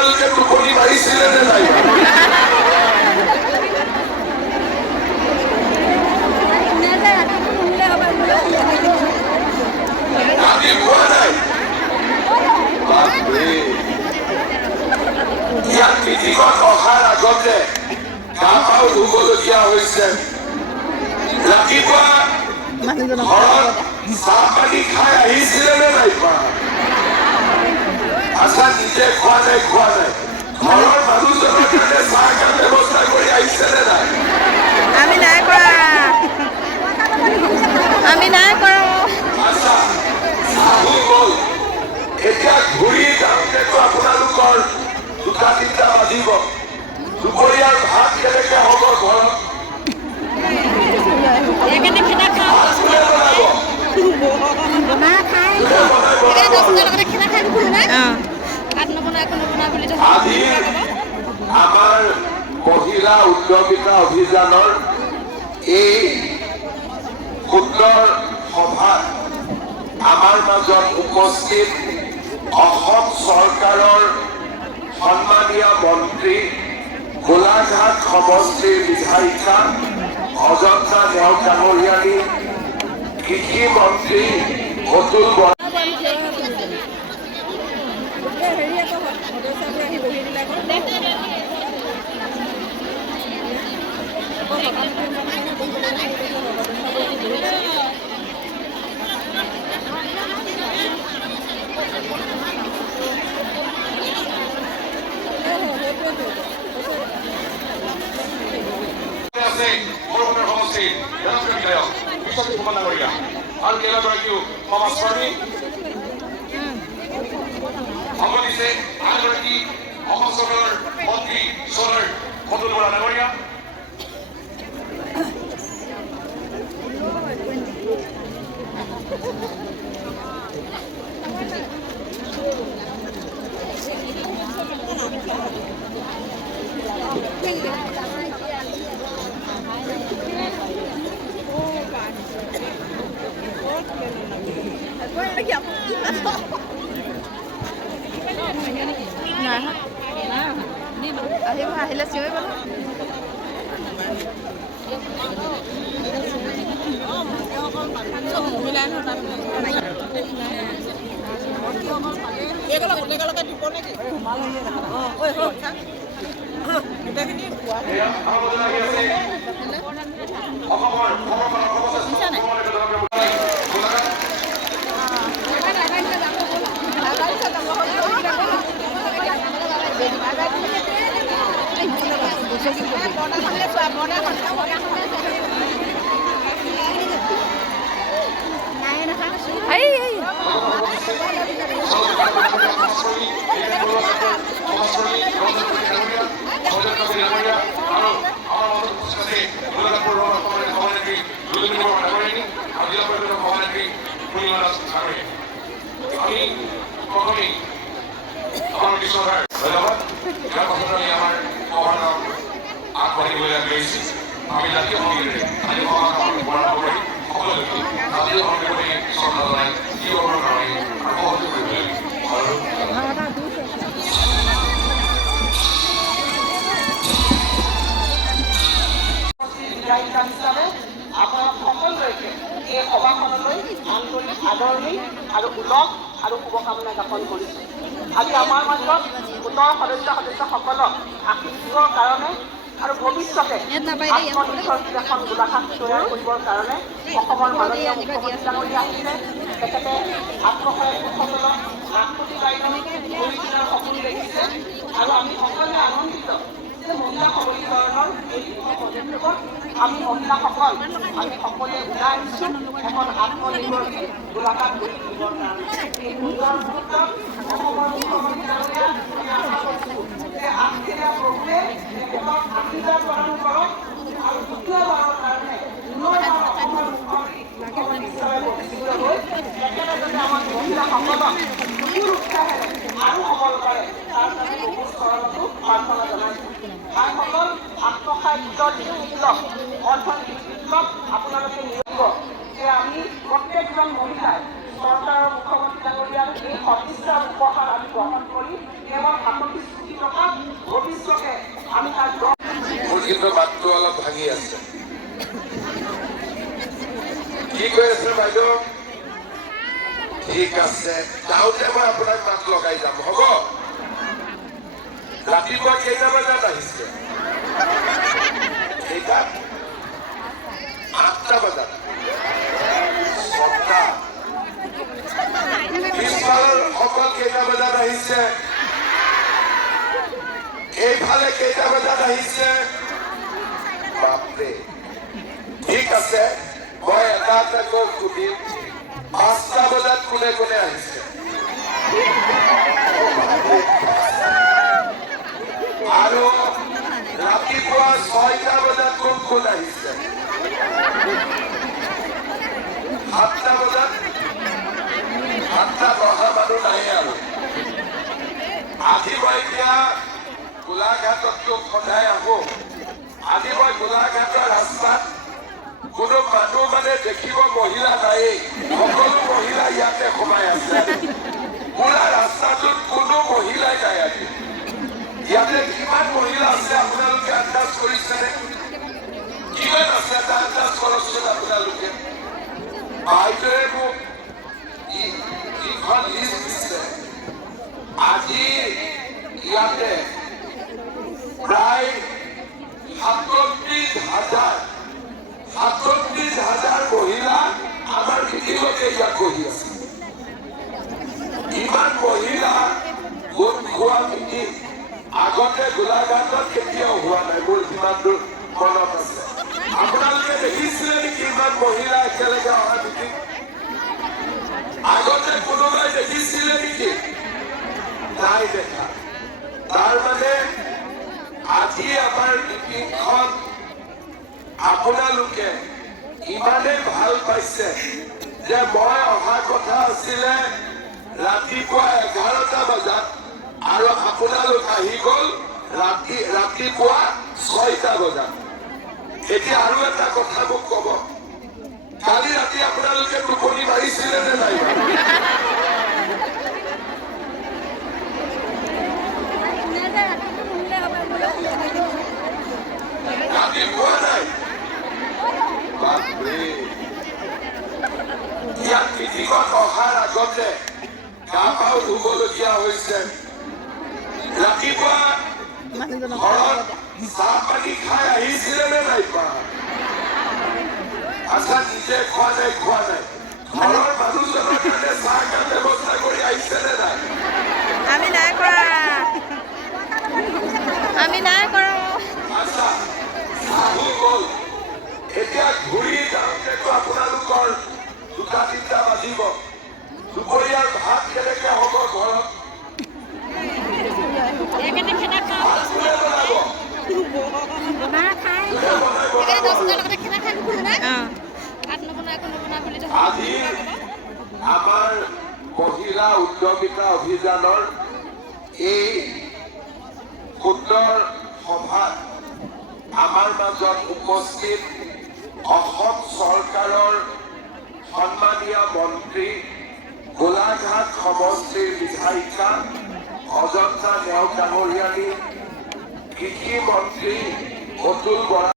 আপোনালোকে টোপনি মাৰিছিলে নে নাই? ৰাতিপুৱা নাই ইয়াত মিটিঙত অহাৰ আগতে গা পাও ধুবলগীয়া হৈছে। ৰাতিপুৱা ঘৰত চাহ পানী খাই আহিছিলে নে নাই পোৱা? আচ্ছা, নিজে খোৱা নাই ঘৰৰ মানুহজনৰ কাৰণে চাহ একাপ ব্যৱস্থা কৰি আহিছে নে নাই? আমি নাই কৰা। আচ্ছা, চাহু গ'ল। এতিয়া ঘূৰি যাওঁতেতো আপোনালোকৰ 2-3টা বাজিব। দুপৰীয়াৰ ভাত কেনেকে হ'ব ঘৰত? আজিৰ আমাৰ মহিলা উদ্যমিতা অভিযানৰ এই সুন্দৰ সভাত আমাৰ মাজত উপস্থিত অসম চৰকাৰৰ সন্মানীয় মন্ত্ৰী, গোলাঘাট সমষ্টিৰ বিধায়িকা অজন্তা নেওগ ডাঙৰীয়ানী, কৃষি মন্ত্ৰী অতুল বৰা, আৰু কেইবাগৰাকীও সমাজকৰ্মী অংগ দিছে। আনগৰাকী অসম চৰকাৰৰ মন্ত্ৰী চৰ অতুল বৰা ডাঙৰীয়া, আহিলে চিঞৰিব আমি প্ৰথমেই আমাৰ কৃষ্ণধাৰ ধন্যবাদ। ইয়াৰ পাছত আমি আমাৰ সভানাম আগবাঢ়িবলৈ আগবাঢ়িছোঁ। আমি জাতীয় সংগীতেৰে আজি সভাখন বৰ্ণনা কৰি সকলোকে জাতীয় সংগীতৰ প্ৰতি শ্ৰদ্ধা জনাই জীৱনৰ কাৰণে সহযোগ কৰিবলৈ আৰু আপোনাক সকলোকে এই সভাখনলৈ আন্তৰিক আদৰণি আৰু উলহ আৰু শুভকামনা জ্ঞাপন কৰিছোঁ। আজি আমাৰ মাজত গোটৰ সদস্যসকলক আশীষ দিবৰ কাৰণে আৰু ভৱিষ্যতে আত্মনিৰ্ভৰশীল এখন গোলাঘাট তৈয়াৰ কৰিবৰ কাৰণে অসমৰ মাননীয় মুখ্যমন্ত্ৰী ডাঙৰীয়া আহিছে। তেখেতে আত্মসহায়ক গোটসকলক লাখপতি বাইদেউ পৰিচালনাৰ সপোন দেখিছে আৰু আমি সকলোৱে আনন্দিত যে মহিলা সবলীকৰণৰ এই পদক্ষেপত আমি মহিলাসকল আমি সকলোৱে ওলাই আহিছোঁ এখন আত্মনিৰ্ভৰশীল গোলাঘাট গঢ়ি তুলিবৰ কাৰণে। এই সুন্দৰ মুহূৰ্তত অসমৰ মুখ্যমন্ত্ৰী ডাঙৰীয়া আমি আশা কৰিছোঁ যে আগদিনীয়া প্ৰভুৱে তেখেতক আশীৰ্বাদ প্ৰদান কৰক আৰু দ্বিতীয়বাৰৰ কাৰণে পুনৰবাৰ অসমৰ মুখ্যমন্ত্ৰী হিচাপে প্ৰতিষ্ঠিত হৈ তেখেতে যাতে আমাৰ মহিলাসকলক নতুন উৎসাহেৰে আৰু সবল কৰে তাৰ কাৰণে বহু চৰণতো প্ৰাৰ্থনা জনাইছোঁ। ভাইসকল, আত্মসহায়ক গোটৰ যিটো বিপ্লৱ, অৰ্থনৈতিক বিপ্লৱ আপোনালোকে নিয়মিত যে আমি প্ৰত্যেকজন মহিলাই চৰকাৰৰ মুখ্যমন্ত্ৰী ডাঙৰীয়াৰ এই সদিচ্ছা উপহাৰ আমি গ্ৰহণ আমি কেৱল 35 কোটি টকা ভৱিষ্যতে আমি তাত মোৰ কিন্তু মাতটো অলপ ভাঙি আছে। কি কৈ আছে বাইদেউ? ঠিক আছে, যাওঁতে মই আপোনাক মাত লগাই যাম, হ'ব? ৰাতিপুৱা কেইটা বজাত আহিছে? কেইটাত? 8টা বজাত। 6টা। পিছফালৰ সকল কেইটা বজাত আহিছে? এইফালে কেইটা বজাত আহিছে? বাপৰে। ঠিক আছে, মই এটা এটাকৈ সুধিম, 5টা বজাত কোনে কোনে আহিছে? আৰু ৰাতিপুৱা 6টা বজাত কোন কোন আহিছে? 7টা বজাত? 7টা বহা মানুহ নাই আৰু। আজি মই এতিয়া গোলাঘাটততো সদায় আহো। আজি মই গোলাঘাটৰ ৰাস্তাত কোনো মানুহ মানে দেখিব মহিলা নায়েই, সকলো মহিলা ইয়াতে সোমাই আছে। পুৰা ৰাস্তাটোত কোনো মহিলাই নাই আজি। ইয়াতে কিমান মহিলা আছে আপোনালোকে আন্দাজ কৰিছেনে? কিমান আছে এটা আন্দাজ কৰকচোন আপোনালোকে। বাইদেৱে মোক ইখন লিষ্ট দিছে। আজি ইয়াতে প্ৰায় 37,000 মহিলা আমাৰ মিটিঙতে ইয়াত বহি আছে। ইমান মহিলা গোট খোৱা মিটিং আগতে গোলাঘাটত কেতিয়াও হোৱা নাই, মোৰ যিমান দূৰ মনত আছে। আপোনালোকে দেখিছিলে নেকি ইমান মহিলা একেলগে অহা মিটিং? আগতে কোনোবাই দেখিছিলে নেকি? নাই দেখা। তাৰমানে আজি আমাৰ মিটিংখন আপোনালোকে ইমানেই ভাল পাইছে যে মই অহা কথা আছিলে ৰাতিপুৱা 11টা বজাত আৰু আপোনালোক আহি গ'ল ৰাতিপুৱা 6টা বজাত। এতিয়া আৰু এটা কথা মোক ক'ব, কালি ৰাতি আপোনালোকে টোপনি মাৰিছিলে নে নাই? ৰাতি পোৱা নাই? বাপৰে। ইয়াত মিটিঙত অহাৰ আগতে গা পাও ধুবলগীয়া হৈছে। ৰাতিপুৱা ঘৰত চাহ পানী খাই আহিছিলে নে নাই পা? আচ্ছা, নিজে খোৱা নাই? ঘৰৰ মানুহজনৰ কাৰণে চাহ কাপ ব্যৱস্থা কৰি আহিছে নে নাই? আমি নাই কৰা। আচ্ছা, চাহু গ'ল। এতিয়া ঘূৰি যাওঁতেতো আপোনালোকৰ 2টা-3টা বাজিব। দুপৰীয়াৰ ভাত কেনেকে হ'ব ঘৰত? ভাত কোনে বনাব? আজি আমাৰ মহিলা উদ্যমিতা অভিযানৰ এই সুন্দৰ সভাত আমাৰ মাজত উপস্থিত অসম চৰকাৰৰ সন্মানীয় মন্ত্ৰী, গোলাঘাট সমষ্টিৰ বিধায়িকা অজন্তা নেওগ ডাঙৰীয়ানী, কৃষি মন্ত্ৰী অতুল বৰা